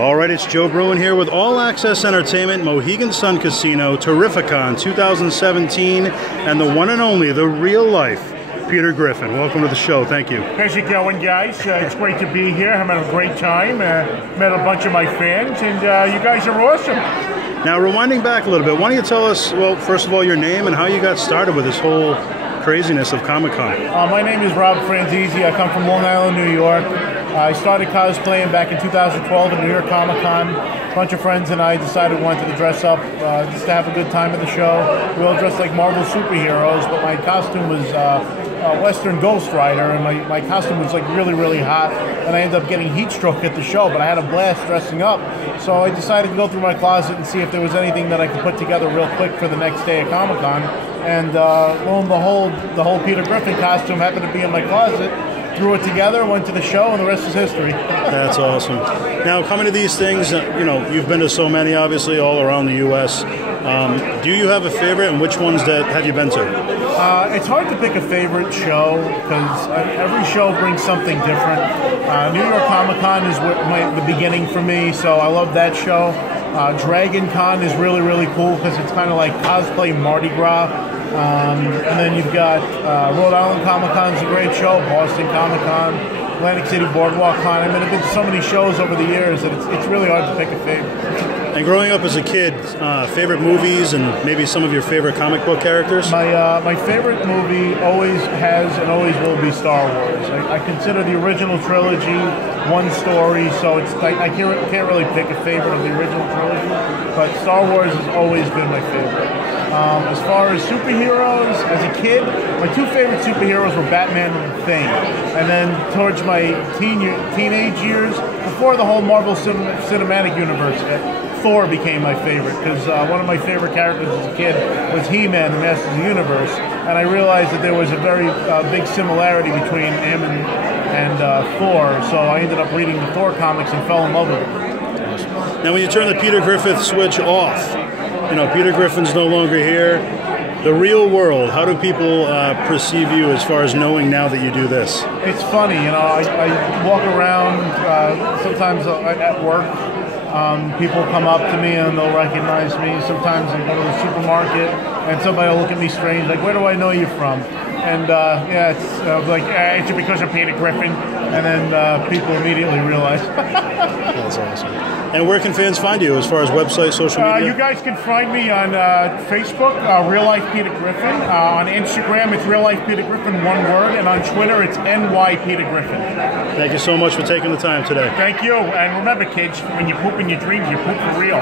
All right, it's Joe Bruin here with All Access Entertainment, Mohegan Sun Casino, Terrificon 2017, and the one and only, the real life, Peter Griffin. Welcome to the show. Thank you. How's it going, guys? It's great to be here. I'm having a great time. Met a bunch of my fans, and you guys are awesome. Now, rewinding back a little bit, why don't you tell us, well, first of all, your name and how you got started with this whole craziness of Comic-Con? My name is Rob Franzese. I come from Long Island, New York. I started cosplaying back in 2012 at New York Comic-Con. A bunch of friends and I decided we wanted to dress up just to have a good time at the show. We all dressed like Marvel superheroes, but my costume was Western Ghost Rider, and my costume was like really, really hot, and I ended up getting heat stroke at the show, but I had a blast dressing up. So I decided to go through my closet and see if there was anything that I could put together real quick for the next day at Comic-Con. And lo and behold, the whole Peter Griffin costume happened to be in my closet. Threw it together, went to the show, and the rest is history. That's awesome. Now, coming to these things, you know, you've been to so many, obviously, all around the U.S. Do you have a favorite, and which ones that have you been to? It's hard to pick a favorite show because every show brings something different. New York Comic-Con is the beginning for me, so I love that show. Dragon Con is really, really cool because it's kind of like cosplay Mardi Gras. And then you've got Rhode Island Comic-Con is a great show, Boston Comic-Con, Atlantic City Boardwalk Con. I mean, I've been to so many shows over the years that it's really hard to pick a favorite. And growing up as a kid, favorite movies and maybe some of your favorite comic book characters? My favorite movie always has and always will be Star Wars. I consider the original trilogy one story, so I can't really pick a favorite of the original trilogy, but Star Wars has always been my favorite. As far as superheroes, as a kid, my two favorite superheroes were Batman and Thing. And then towards my teenage years, before the whole Marvel Cinematic Universe, Thor became my favorite because one of my favorite characters as a kid was He-Man, the Master of the Universe. And I realized that there was a very big similarity between him and Thor, so I ended up reading the Thor comics and fell in love with him. Now, when you turn the Peter Griffin switch off, you know, Peter Griffin's no longer here. The real world, how do people perceive you as far as knowing now that you do this? It's funny, you know, I walk around sometimes at work. People come up to me and they'll recognize me. Sometimes I go to the supermarket and somebody will look at me strange, like, where do I know you from? And yeah, it's like, it's because of Peter Griffin. And then people immediately realize. That's awesome. And where can fans find you as far as website, social media? You guys can find me on Facebook, Real Life Peter Griffin. On Instagram, it's Real Life Peter Griffin, one word. And on Twitter, it's NY Peter Griffin. Thank you so much for taking the time today. Thank you. And remember, kids, when you poop in your dreams, you poop for real.